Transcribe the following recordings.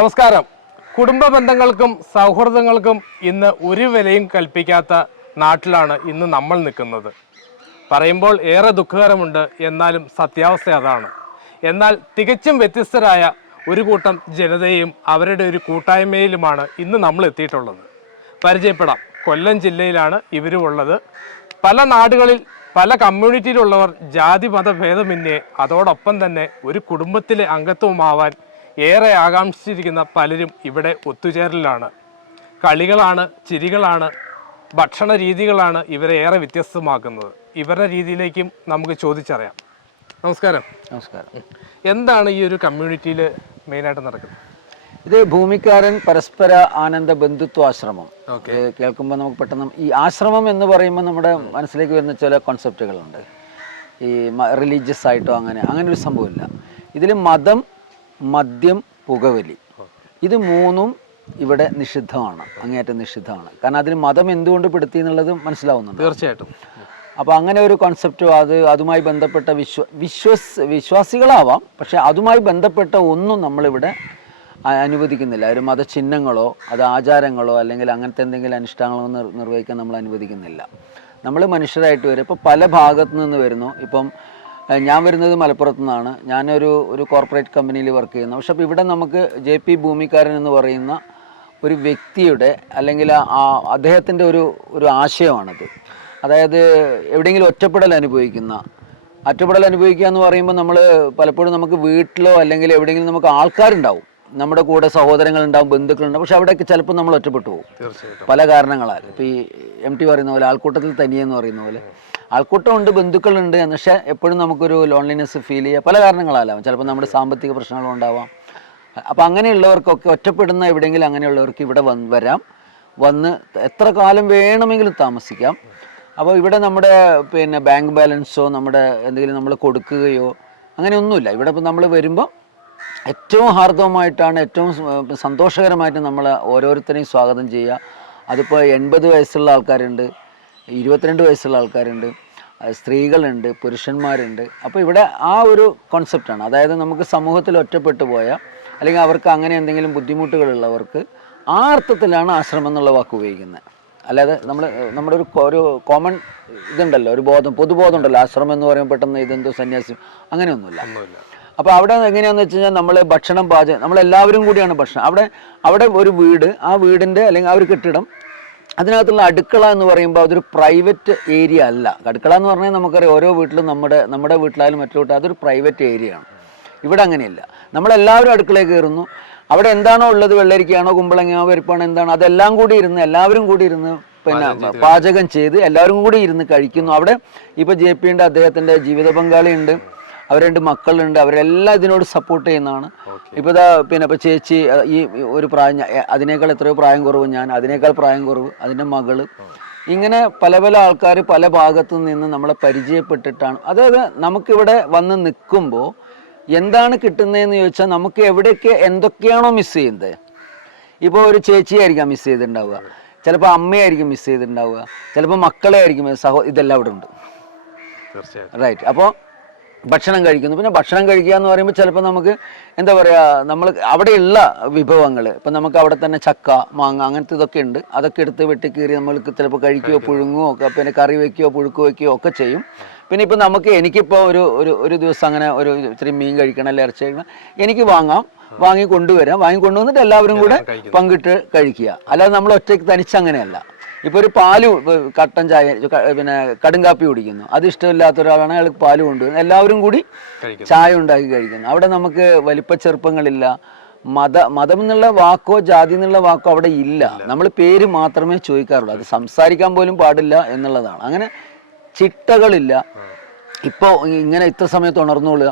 നമസ്കാരം. കുടുംബ ബന്ധങ്ങൾക്കും സൗഹൃദങ്ങൾക്കും ഇന്ന് ഒരു വിലയും കൽപ്പിക്കാത്ത നാട്ടിലാണ് ഇന്ന് നമ്മൾ നിൽക്കുന്നത്. പറയുമ്പോൾ ഏറെ ദുഃഖകരമുണ്ട്, എന്നാലും സത്യാവസ്ഥ അതാണ്. എന്നാൽ തികച്ചും വ്യത്യസ്തരായ ഒരു കൂട്ടം ജനതയും അവരുടെ ഒരു കൂട്ടായ്മയിലുമാണ് ഇന്ന് നമ്മൾ എത്തിയിട്ടുള്ളത്. പരിചയപ്പെടാം. കൊല്ലം ജില്ലയിലാണ് ഇവരും ഉള്ളത്. പല നാടുകളിൽ പല കമ്മ്യൂണിറ്റിയിലുള്ളവർ ജാതി മത ഭേദമന്യേ അതോടൊപ്പം തന്നെ ഒരു കുടുംബത്തിലെ അംഗത്വമാവാൻ ഏറെ ആകാംക്ഷിച്ചിരിക്കുന്ന പലരും ഇവിടെ ഒത്തുചേരലാണ്. കളികളാണ്, ചിരികളാണ്, ഭക്ഷണ രീതികളാണ് ഇവരെ ഏറെ വ്യത്യസ്തമാക്കുന്നത്. ഇവരുടെ രീതിയിലേക്കും നമുക്ക് ചോദിച്ചറിയാം. നമസ്കാരം. നമസ്കാരം. എന്താണ് ഈ ഒരു കമ്മ്യൂണിറ്റിയിൽ മെയിനായിട്ട് നടക്കുന്നത്? ഇത് ഭൂമിക്കാരൻ പരസ്പര ആനന്ദ ബന്ധുത്വാശ്രമം. കേൾക്കുമ്പോൾ നമുക്ക് പെട്ടെന്ന് ഈ ആശ്രമം എന്ന് പറയുമ്പോൾ നമ്മുടെ മനസ്സിലേക്ക് വരുന്ന ചില കോൺസെപ്റ്റുകളുണ്ട്. ഈ റിലീജിയസ് ആയിട്ടോ അങ്ങനെ ഒരു സംഭവമില്ല. ഇതിൽ മതം, മദ്യം, പുകവലി, ഇത് മൂന്നും ഇവിടെ നിഷിദ്ധമാണ്, അങ്ങേയറ്റം നിഷിദ്ധമാണ്. കാരണം അതിന് മതം എന്തുകൊണ്ട് പെടുത്തി എന്നുള്ളത് മനസ്സിലാവുന്നുണ്ട്. തീർച്ചയായിട്ടും. അപ്പോൾ അങ്ങനെ ഒരു കോൺസെപ്റ്റോ അതുമായി ബന്ധപ്പെട്ട വിശ്വാസികളാവാം, പക്ഷെ അതുമായി ബന്ധപ്പെട്ട ഒന്നും നമ്മളിവിടെ അനുവദിക്കുന്നില്ല. ഒരു മതചിഹ്നങ്ങളോ അത് ആചാരങ്ങളോ അല്ലെങ്കിൽ അങ്ങനത്തെ എന്തെങ്കിലും അനുഷ്ഠാനങ്ങളോ നിർവഹിക്കാൻ നമ്മൾ അനുവദിക്കുന്നില്ല. നമ്മൾ മനുഷ്യരായിട്ട് വരും. ഇപ്പോൾ പല ഭാഗത്തു നിന്ന് വരുന്നു. ഇപ്പം ഞാൻ വരുന്നത് മലപ്പുറത്തു നിന്നാണ്. ഞാനൊരു കോർപ്പറേറ്റ് കമ്പനിയിൽ വർക്ക് ചെയ്യുന്നു. പക്ഷെ അപ്പോൾ ഇവിടെ നമുക്ക് JP ഭൂമിക്കാരൻ എന്ന് പറയുന്ന ഒരു വ്യക്തിയുടെ അല്ലെങ്കിൽ അദ്ദേഹത്തിൻ്റെ ഒരു ആശയമാണത്. അതായത് എവിടെയെങ്കിലും ഒറ്റപ്പെടൽ അനുഭവിക്കുക എന്ന് പറയുമ്പോൾ നമ്മൾ പലപ്പോഴും നമുക്ക് വീട്ടിലോ അല്ലെങ്കിൽ എവിടെയെങ്കിലും നമുക്ക് ആൾക്കാരുണ്ടാവും, നമ്മുടെ കൂടെ സഹോദരങ്ങളുണ്ടാവും, ബന്ധുക്കളുണ്ടാവും. പക്ഷെ അവിടെയൊക്കെ ചിലപ്പോൾ നമ്മൾ ഒറ്റപ്പെട്ടു പോകും പല കാരണങ്ങളാൽ. ഇപ്പോൾ ഈ MT പറയുന്ന പോലെ ആൾക്കൂട്ടത്തിൽ തനിയെന്ന് പറയുന്ന പോലെ ആൾക്കൂട്ടമുണ്ട്, ബന്ധുക്കളുണ്ട്, പക്ഷേ എപ്പോഴും നമുക്കൊരു ലോൺലിനെസ് ഫീൽ ചെയ്യുക പല കാരണങ്ങളാലാവും. ചിലപ്പോൾ നമ്മുടെ സാമ്പത്തിക പ്രശ്നങ്ങളുണ്ടാവാം. അപ്പോൾ അങ്ങനെയുള്ളവർക്കൊക്കെ ഒറ്റപ്പെടുന്ന എവിടെയെങ്കിലും അങ്ങനെയുള്ളവർക്ക് ഇവിടെ വന്ന് എത്ര കാലം വേണമെങ്കിലും താമസിക്കാം. അപ്പോൾ ഇവിടെ നമ്മുടെ ബാങ്ക് ബാലൻസോ നമ്മുടെ എന്തെങ്കിലും നമ്മൾ കൊടുക്കുകയോ അങ്ങനെയൊന്നുമില്ല. ഇവിടെ ഇപ്പോൾ നമ്മൾ വരുമ്പോൾ ഏറ്റവും ഹാർദവമായിട്ടാണ്, ഏറ്റവും സന്തോഷകരമായിട്ട് നമ്മൾ ഓരോരുത്തരെയും സ്വാഗതം ചെയ്യുക. അതിപ്പോൾ 80 വയസ്സുള്ള ആൾക്കാരുണ്ട്, 22 വയസ്സുള്ള ആൾക്കാരുണ്ട്, സ്ത്രീകളുണ്ട്, പുരുഷന്മാരുണ്ട്. അപ്പോൾ ഇവിടെ ആ ഒരു കോൺസെപ്റ്റാണ്. അതായത് നമുക്ക് സമൂഹത്തിൽ ഒറ്റപ്പെട്ടു പോയ അല്ലെങ്കിൽ അവർക്ക് അങ്ങനെ എന്തെങ്കിലും ബുദ്ധിമുട്ടുകളുള്ളവർക്ക് ആ അർത്ഥത്തിലാണ് ആശ്രമം എന്നുള്ള വാക്ക് ഉപയോഗിക്കുന്നത്. അല്ലാതെ നമ്മുടെ ഒരു കോമൺ ഇതുണ്ടല്ലോ, ഒരു പൊതുബോധം ഉണ്ടല്ലോ, ആശ്രമം എന്ന് പറയുമ്പോൾ പെട്ടെന്ന് ഇതെന്തോ സന്യാസം അങ്ങനെയൊന്നുമില്ല. അപ്പോൾ അവിടെ എങ്ങനെയാണെന്ന് വെച്ച് കഴിഞ്ഞാൽ നമ്മൾ ഭക്ഷണം പാചകം നമ്മളെല്ലാവരും കൂടിയാണ് ഭക്ഷണം. അവിടെ ഒരു വീട്, ആ വീടിൻ്റെ അല്ലെങ്കിൽ ആ ഒരു കെട്ടിടം, അതിനകത്തുള്ള അടുക്കള എന്ന് പറയുമ്പോൾ അതൊരു പ്രൈവറ്റ് ഏരിയ അല്ല. അടുക്കള എന്ന് പറഞ്ഞാൽ നമുക്കറിയാം ഓരോ വീട്ടിലും നമ്മുടെ വീട്ടിലായാലും മറ്റു വീട്ടിൽ അതൊരു പ്രൈവറ്റ് ഏരിയയാണ്. ഇവിടെ അങ്ങനെയല്ല. നമ്മളെല്ലാവരും അടുക്കളയിൽ കയറുന്നു. അവിടെ എന്താണോ ഉള്ളത്, വെള്ളരിക്കയാണോ കുമ്പളങ്ങയോ പരിപ്പാണോ എന്താണോ അതെല്ലാം കൂടി ഇരുന്ന് എല്ലാവരും കൂടി ഇരുന്ന് പാചകം ചെയ്ത് എല്ലാവരും കൂടി ഇരുന്ന് കഴിക്കുന്നു. അവിടെ ഇപ്പോൾ JPയുടെ അദ്ദേഹത്തിൻ്റെ ജീവിത പങ്കാളിയുണ്ട്, അവർ 2 മക്കളുണ്ട്, അവരെല്ലാം ഇതിനോട് സപ്പോർട്ട് ചെയ്യുന്നതാണ്. ഇപ്പോൾ ഇപ്പോൾ ചേച്ചി ഈ ഒരു പ്രായം, അതിനേക്കാൾ എത്രയോ പ്രായം കുറവ് ഞാൻ, അതിനേക്കാൾ പ്രായം കുറവ് അതിൻ്റെ മകള്, ഇങ്ങനെ പല ആൾക്കാർ പല ഭാഗത്തു നിന്ന് നമ്മളെ പരിചയപ്പെട്ടിട്ടാണ്. അതായത് നമുക്കിവിടെ വന്ന് നിൽക്കുമ്പോൾ എന്താണ് കിട്ടുന്നതെന്ന് ചോദിച്ചാൽ നമുക്ക് എവിടെയൊക്കെ എന്തൊക്കെയാണോ മിസ് ചെയ്യുന്നത്. ഇപ്പോൾ ഒരു ചേച്ചിയായിരിക്കാം മിസ് ചെയ്തിട്ടുണ്ടാവുക, ചിലപ്പോൾ അമ്മയായിരിക്കും മിസ് ചെയ്തിട്ടുണ്ടാവുക, ചിലപ്പോൾ മക്കളെ ആയിരിക്കും, ഇതെല്ലാം ഇവിടെ ഉണ്ട്. റൈറ്റ്. അപ്പോൾ ഭക്ഷണം കഴിക്കുന്നു. പിന്നെ ഭക്ഷണം കഴിക്കുക എന്ന് പറയുമ്പോൾ ചിലപ്പോൾ നമുക്ക് എന്താ പറയുക, നമ്മൾ അവിടെയുള്ള വിഭവങ്ങൾ ഇപ്പം നമുക്ക് അവിടെ തന്നെ ചക്ക, മാങ്ങ അങ്ങനത്തെ ഇതൊക്കെ ഉണ്ട്. അതൊക്കെ എടുത്ത് വെട്ടിക്കീറി നമ്മൾക്ക് ചിലപ്പോൾ കഴിക്കുകയോ പുഴുങ്ങുകയോ ഒക്കെ, പിന്നെ കറി വയ്ക്കുകയോ പുഴുക്ക് വയ്ക്കുകയോ ഒക്കെ ചെയ്യും. പിന്നെ ഇപ്പം എനിക്കിപ്പോൾ ഒരു ദിവസം അങ്ങനെ ഇത്തിരി മീൻ കഴിക്കണം, അല്ലെങ്കിൽ ഇറച്ചി കഴിക്കണം, എനിക്ക് വാങ്ങി കൊണ്ടുവന്നിട്ട് എല്ലാവരും കൂടെ പങ്കിട്ട് കഴിക്കുക. അല്ലാതെ നമ്മൾ ഒറ്റയ്ക്ക് തനിച്ചങ്ങനെയല്ല. ഇപ്പോൾ ഒരു കട്ടൻ ചായ, പിന്നെ കടുങ്കാപ്പി കുടിക്കുന്നു, അത് ഇഷ്ടമില്ലാത്ത ഒരാളാണ്, അയാൾക്ക് പാല് കൊണ്ടുവരുന്നു, എല്ലാവരും കൂടി ചായ ഉണ്ടാക്കി കഴിക്കുന്നു. അവിടെ നമുക്ക് വലിപ്പ ചെറുപ്പങ്ങളില്ല, മതം എന്നുള്ള വാക്കോ ജാതി എന്നുള്ള വാക്കോ അവിടെ ഇല്ല. നമ്മൾ പേര് മാത്രമേ ചോദിക്കാറുള്ളൂ, അത് സംസാരിക്കാൻ പോലും പാടില്ല എന്നുള്ളതാണ്. അങ്ങനെ ചിട്ടകളില്ല. ഇപ്പോൾ ഇങ്ങനെ ഇത്ര സമയത്ത് ഉണർന്നുകൊള്ളുക,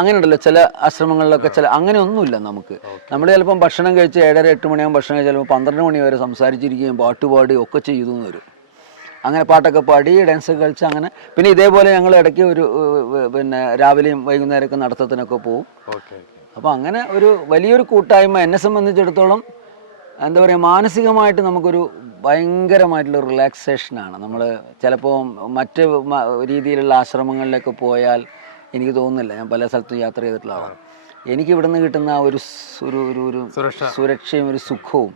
അങ്ങനെ ഉണ്ടല്ലോ ചില ആശ്രമങ്ങളിലൊക്കെ, അങ്ങനെയൊന്നുമില്ല നമുക്ക്. നമ്മൾ ചിലപ്പം ഭക്ഷണം കഴിച്ച് 7:30-8 മണിയാകുമ്പോൾ ഭക്ഷണം കഴിച്ച് ചിലപ്പോൾ 12 മണി വരെ സംസാരിച്ചിരിക്കുകയും പാട്ടുപാടി ഒക്കെ ചെയ്തു എന്ന് വരും. അങ്ങനെ പാട്ടൊക്കെ പാടി ഡാൻസൊക്കെ കളിച്ച് അങ്ങനെ. പിന്നെ ഇതേപോലെ ഞങ്ങൾ ഇടയ്ക്ക് പിന്നെ രാവിലെയും വൈകുന്നേരമൊക്കെ നടത്തത്തിനൊക്കെ പോകും. അപ്പോൾ അങ്ങനെ ഒരു വലിയൊരു കൂട്ടായ്മ. എന്നെ സംബന്ധിച്ചിടത്തോളം എന്താ പറയുക, മാനസികമായിട്ട് നമുക്കൊരു ഭയങ്കരമായിട്ടുള്ള റിലാക്സേഷനാണ്. നമ്മൾ ചിലപ്പോൾ മറ്റ് രീതിയിലുള്ള ആശ്രമങ്ങളിലൊക്കെ പോയാൽ എനിക്ക് തോന്നുന്നില്ല, ഞാൻ പല സ്ഥലത്തും യാത്ര ചെയ്തിട്ടുള്ള ആളാണ്, എനിക്ക് ഇവിടെ നിന്ന് കിട്ടുന്ന ആ ഒരു സുരക്ഷയും ഒരു സുഖവും,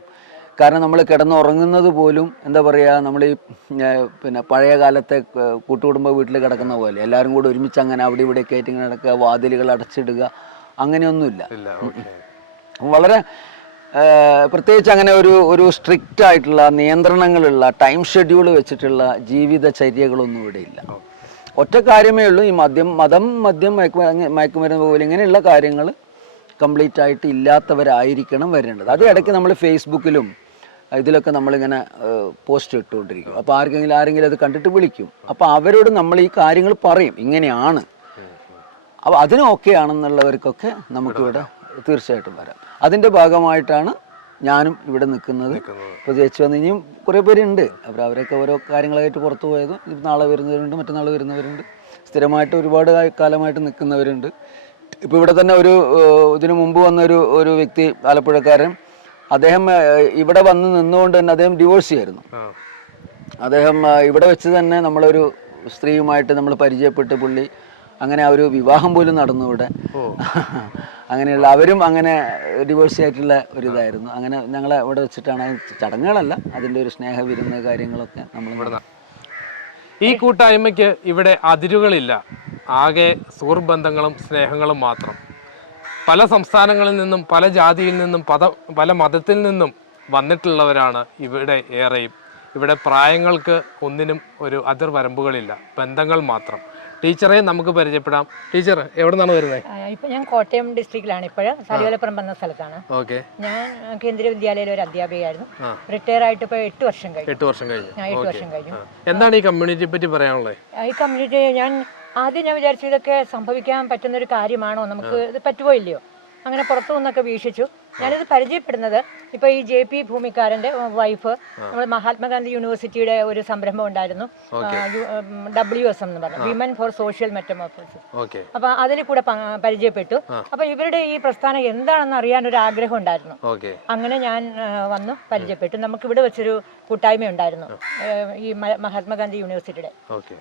കാരണം നമ്മൾ കിടന്നുറങ്ങുന്നത് പോലും എന്താ പറയുക, നമ്മൾ ഈ പിന്നെ പഴയ കാലത്തെ കൂട്ടുകുടുംബ വീട്ടിൽ കിടക്കുന്ന പോലെ എല്ലാവരും കൂടെ ഒരുമിച്ച് അങ്ങനെ അവിടെ ഇവിടെ കയറ്റി ഇങ്ങനെ കിടക്കുക, വാതിലുകൾ അടച്ചിടുക, അങ്ങനെയൊന്നുമില്ല. വളരെ പ്രത്യേകിച്ച് അങ്ങനെ ഒരു സ്ട്രിക്റ്റ് ആയിട്ടുള്ള നിയന്ത്രണങ്ങളുള്ള ടൈം ഷെഡ്യൂൾ വെച്ചിട്ടുള്ള ജീവിതചര്യകളൊന്നും ഇവിടെ ഇല്ല. ഒറ്റ കാര്യമേ ഉള്ളൂ, ഈ മതം മയക്കുമരുന്ന് പോലെ ഇങ്ങനെയുള്ള കാര്യങ്ങൾ കംപ്ലീറ്റ് ആയിട്ട് ഇല്ലാത്തവരായിരിക്കണം വരേണ്ടത്. അത് ഇടയ്ക്ക് നമ്മൾ ഫേസ്ബുക്കിലും ഇതിലൊക്കെ നമ്മളിങ്ങനെ പോസ്റ്റ് ഇട്ടുകൊണ്ടിരിക്കും. അപ്പോൾ ആരെങ്കിലും അത് കണ്ടിട്ട് വിളിക്കും. അപ്പോൾ അവരോട് നമ്മൾ ഈ കാര്യങ്ങൾ പറയും, ഇങ്ങനെയാണ്. അപ്പോൾ അതിന് ഓക്കെ ആണെന്നുള്ളവർക്കൊക്കെ നമുക്കിവിടെ തീർച്ചയായിട്ടും വരാം. അതിൻ്റെ ഭാഗമായിട്ടാണ് ഞാനും ഇവിടെ നിൽക്കുന്നത്. ഇപ്പോൾ ചേച്ചി വന്ന് ഇനിയും കുറേ പേരുണ്ട്, അവരൊക്കെ ഓരോ കാര്യങ്ങളായിട്ട് പുറത്തു പോയത്. നാളെ വരുന്നവരുണ്ട്, മറ്റന്നാൾ വരുന്നവരുണ്ട്, സ്ഥിരമായിട്ട് ഒരുപാട് കാലമായിട്ട് നിൽക്കുന്നവരുണ്ട്. ഇപ്പോൾ ഇവിടെ തന്നെ ഇതിനു മുമ്പ് വന്ന ഒരു വ്യക്തി, ആലപ്പുഴക്കാരൻ, അദ്ദേഹം ഇവിടെ വന്ന് നിന്നുകൊണ്ട് തന്നെ അദ്ദേഹം ഡിവോഴ്സ് ചെയ്യായിരുന്നു. അദ്ദേഹം ഇവിടെ വെച്ച് തന്നെ നമ്മളൊരു സ്ത്രീയുമായിട്ട് നമ്മൾ പരിചയപ്പെട്ട് പുള്ളി അങ്ങനെ ആ ഒരു വിവാഹം പോലും നടന്നു ഇവിടെ. അങ്ങനെയുള്ള അവരും അങ്ങനെ ഡിവോഴ്സ് ആയിട്ടുള്ള ഒരിതായിരുന്നു. അങ്ങനെ ഞങ്ങളെ ഇവിടെ വെച്ചിട്ടാണ്, ചടങ്ങുകളല്ല, അതിൻ്റെ ഒരു സ്നേഹവിരുന്ന് കാര്യങ്ങളൊക്കെ നമ്മൾ. ഈ കൂട്ടായ്മയ്ക്ക് ഇവിടെ അതിരുകളില്ല, ആകെ സുഹൃബന്ധങ്ങളും സ്നേഹങ്ങളും മാത്രം. പല സംസ്ഥാനങ്ങളിൽ നിന്നും പല ജാതിയിൽ നിന്നും പല മതത്തിൽ നിന്നും വന്നിട്ടുള്ളവരാണ് ഇവിടെ ഏറെയും. ഇവിടെ പ്രായങ്ങൾക്ക് ഒന്നിനും ഒരു അതിർവരമ്പുകളില്ല, ബന്ധങ്ങൾ മാത്രം. ടീച്ചറെ നമുക്ക് പരിചയപ്പെടാം. ടീച്ചർ എവിടെ നിന്നാണ് വരുന്നത്? ഇപ്പം ഞാൻ കോട്ടയം ഡിസ്ട്രിക്റ്റിലാണ്, ഇപ്പോഴും സലിവലപ്പുറം എന്ന സ്ഥലത്താണ്. ഞാൻ കേന്ദ്രീയ വിദ്യാലയയിലെ ഒരു അധ്യാപികയായിരുന്നു. റിട്ടയർ ആയിട്ട് ഇപ്പോൾ 8 വർഷം കഴിഞ്ഞു. 8 വർഷം കഴിഞ്ഞു. എന്താണ് ഈ കമ്മ്യൂണിറ്റിയെ പറ്റി പറയാനുള്ളത്? ഈ കമ്മ്യൂണിറ്റി ആദ്യം ഞാൻ വിചാരിച്ചു ഇതൊക്കെ സംഭവിക്കാൻ പറ്റുന്നൊരു കാര്യമാണോ, നമുക്ക് ഇത് പറ്റുമോ ഇല്ലയോ, അങ്ങനെ പുറത്തു നിന്നൊക്കെ വീക്ഷിച്ചു. ഞാനിത് പരിചയപ്പെടുന്നത് ഇപ്പോൾ ഈ JP ഭൂമിക്കാരൻ്റെ വൈഫ്, നമ്മൾ മഹാത്മാഗാന്ധി യൂണിവേഴ്സിറ്റിയുടെ ഒരു സംരംഭം ഉണ്ടായിരുന്നു, WSM എന്ന് പറഞ്ഞു, വിമൻ ഫോർ സോഷ്യൽ മെറ്റമോർഫോസിസ്. അപ്പോൾ അതിൽ കൂടെ പരിചയപ്പെട്ടു. അപ്പോൾ ഇവരുടെ ഈ പ്രസ്ഥാനം എന്താണെന്ന് അറിയാൻ ഒരു ആഗ്രഹം ഉണ്ടായിരുന്നു. അങ്ങനെ ഞാൻ വന്നു പരിചയപ്പെട്ടു. നമുക്കിവിടെ വെച്ചൊരു കൂട്ടായ്മ ഉണ്ടായിരുന്നു, ഈ മഹാത്മാഗാന്ധി യൂണിവേഴ്സിറ്റിയുടെ.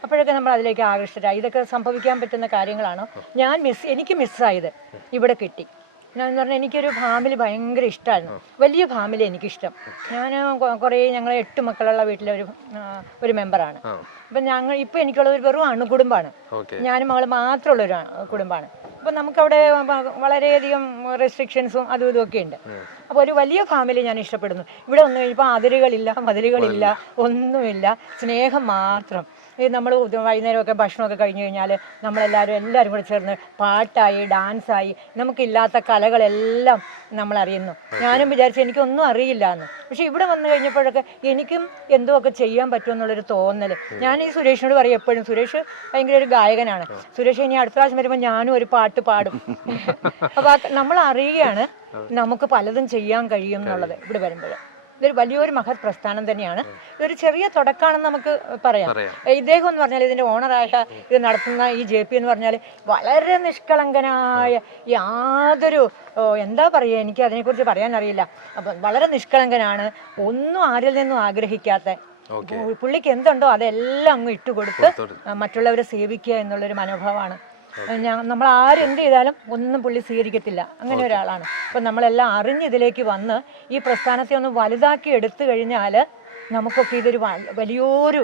അപ്പോഴൊക്കെ നമ്മൾ അതിലേക്ക് ആകർഷിതരായി. ഇതൊക്കെ സംഭവിക്കാൻ പറ്റുന്ന കാര്യങ്ങളാണോ, എനിക്ക് മിസ്സായത് ഇവിടെ കിട്ടി. എന്ന് പറഞ്ഞാൽ എനിക്കൊരു ഫാമിലി ഭയങ്കര ഇഷ്ടമായിരുന്നു, വലിയ ഫാമിലി എനിക്കിഷ്ടം. ഞാൻ ഞങ്ങൾ 8 മക്കളുള്ള വീട്ടിലെ ഒരു മെമ്പറാണ്. അപ്പം ഇപ്പം എനിക്കുള്ളത് വെറും അണുകുടുംബമാണ്, ഞാനും മകൾ മാത്രമുള്ളൊരു കുടുംബമാണ്. അപ്പം നമുക്കവിടെ വളരെയധികം റെസ്ട്രിക്ഷൻസും അതും ഇതുമൊക്കെ ഉണ്ട്. അപ്പോൾ ഒരു വലിയ ഫാമിലി ഞാൻ ഇഷ്ടപ്പെടുന്നു. ഇവിടെ ഒന്നും ഇപ്പോൾ അതിരുകളില്ല, മതിലുകളില്ല, ഒന്നുമില്ല, സ്നേഹം മാത്രം. നമ്മൾ വൈകുന്നേരമൊക്കെ ഭക്ഷണമൊക്കെ കഴിഞ്ഞ് കഴിഞ്ഞാൽ എല്ലാവരും കൂടെ ചേർന്ന് പാട്ടായി ഡാൻസായി നമുക്കില്ലാത്ത കലകളെല്ലാം നമ്മളറിയുന്നു. ഞാനും വിചാരിച്ചു എനിക്കൊന്നും അറിയില്ല എന്ന്. പക്ഷെ ഇവിടെ വന്നു കഴിഞ്ഞപ്പോഴൊക്കെ എനിക്കും എന്തോ ഒക്കെ ചെയ്യാൻ പറ്റുമെന്നുള്ളൊരു തോന്നൽ. ഞാൻ ഈ സുരേഷിനോട് പറയും എപ്പോഴും, സുരേഷ് ഭയങ്കര ഒരു ഗായകനാണ്, സുരേഷ് ഇനി അടുത്ത പ്രാവശ്യം വരുമ്പോൾ ഞാനും ഒരു പാട്ട് പാടും. അപ്പോൾ നമ്മൾ അറിയുകയാണ് നമുക്ക് പലതും ചെയ്യാൻ കഴിയും എന്നുള്ളത്. ഇവിടെ വരുമ്പോൾ ഇതൊരു വലിയൊരു മഹത് പ്രസ്ഥാനം തന്നെയാണ്. ഇതൊരു ചെറിയ തുടക്കമാണെന്ന് നമുക്ക് പറയാം. ഇദ്ദേഹം എന്ന് പറഞ്ഞാൽ ഇതിൻ്റെ ഓണറായ ഇത് നടത്തുന്ന ഈ JP എന്ന് പറഞ്ഞാൽ വളരെ നിഷ്കളങ്കനായ, യാതൊരു എന്താ പറയുക, എനിക്ക് അതിനെക്കുറിച്ച് പറയാൻ അറിയില്ല. അപ്പം വളരെ നിഷ്കളങ്കനാണ്, ഒന്നും ആരിൽ നിന്നും ആഗ്രഹിക്കാത്ത. പുള്ളിക്ക് എന്തുണ്ടോ അതെല്ലാം അങ്ങ് ഇട്ടുകൊടുത്ത് മറ്റുള്ളവരെ സേവിക്കുക എന്നുള്ളൊരു മനോഭാവമാണ്. നമ്മൾ ആരെന്ത് ചെയ്താലും ഒന്നും പുള്ളി സ്വീകരിക്കത്തില്ല, അങ്ങനെ ഒരാളാണ്. അപ്പം നമ്മളെല്ലാം അറിഞ്ഞ് ഇതിലേക്ക് വന്ന് ഈ പ്രസ്ഥാനത്തെ ഒന്ന് വലുതാക്കി എടുത്തു കഴിഞ്ഞാൽ നമുക്കൊക്കെ ഇതൊരു വലിയൊരു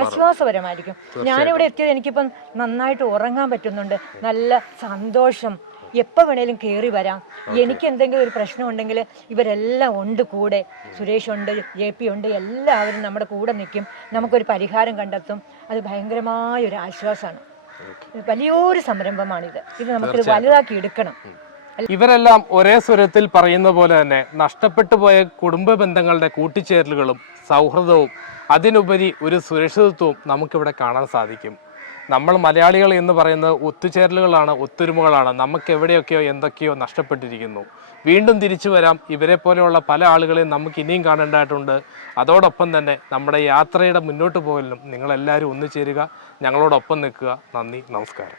ആശ്വാസപരമായിരിക്കും. ഞാനിവിടെ എത്തിയത് എനിക്കിപ്പം നന്നായിട്ട് ഉറങ്ങാൻ പറ്റുന്നുണ്ട്, നല്ല സന്തോഷം, എപ്പോൾ വേണേലും കയറി വരാം. എനിക്ക് എന്തെങ്കിലും ഒരു പ്രശ്നം ഉണ്ടെങ്കിൽ ഇവരെല്ലാം ഉണ്ട് കൂടെ, സുരേഷ് ഉണ്ട്, JP ഉണ്ട്, എല്ലാവരും നമ്മുടെ കൂടെ നിൽക്കും, നമുക്കൊരു പരിഹാരം കണ്ടെത്തും. അത് ഭയങ്കരമായൊരു ആശ്വാസമാണ്. വലിയൊരു സംരംഭമാണിത്, ഇത് നമുക്ക് വലുതാക്കി എടുക്കണം. ഇവരെല്ലാം ഒരേ സ്വരത്തിൽ പറയുന്ന പോലെ തന്നെ നഷ്ടപ്പെട്ടു പോയ കുടുംബ ബന്ധങ്ങളുടെ കൂട്ടിച്ചേരലുകളും സൗഹൃദവും അതിനുപരി ഒരു സുരക്ഷിതത്വവും നമുക്കിവിടെ കാണാൻ സാധിക്കും. നമ്മൾ മലയാളികൾ എന്ന് പറയുന്നത് ഒത്തുചേരലുകളാണ്, ഒത്തൊരുമകളാണ്. നമുക്ക് എവിടെയൊക്കെയോ എന്തൊക്കെയോ നഷ്ടപ്പെട്ടിരിക്കുന്നു. വീണ്ടും തിരിച്ചു വരാം. ഇവരെ പോലെയുള്ള പല ആളുകളെയും നമുക്ക് ഇനിയും കാണേണ്ടതായിട്ടുണ്ട്. അതോടൊപ്പം തന്നെ നമ്മുടെ യാത്രയുടെ മുന്നോട്ട് പോകലിനും നിങ്ങളെല്ലാവരും ഒന്നു ചേരുക, ഞങ്ങളോടൊപ്പം നിൽക്കുക. നന്ദി, നമസ്കാരം.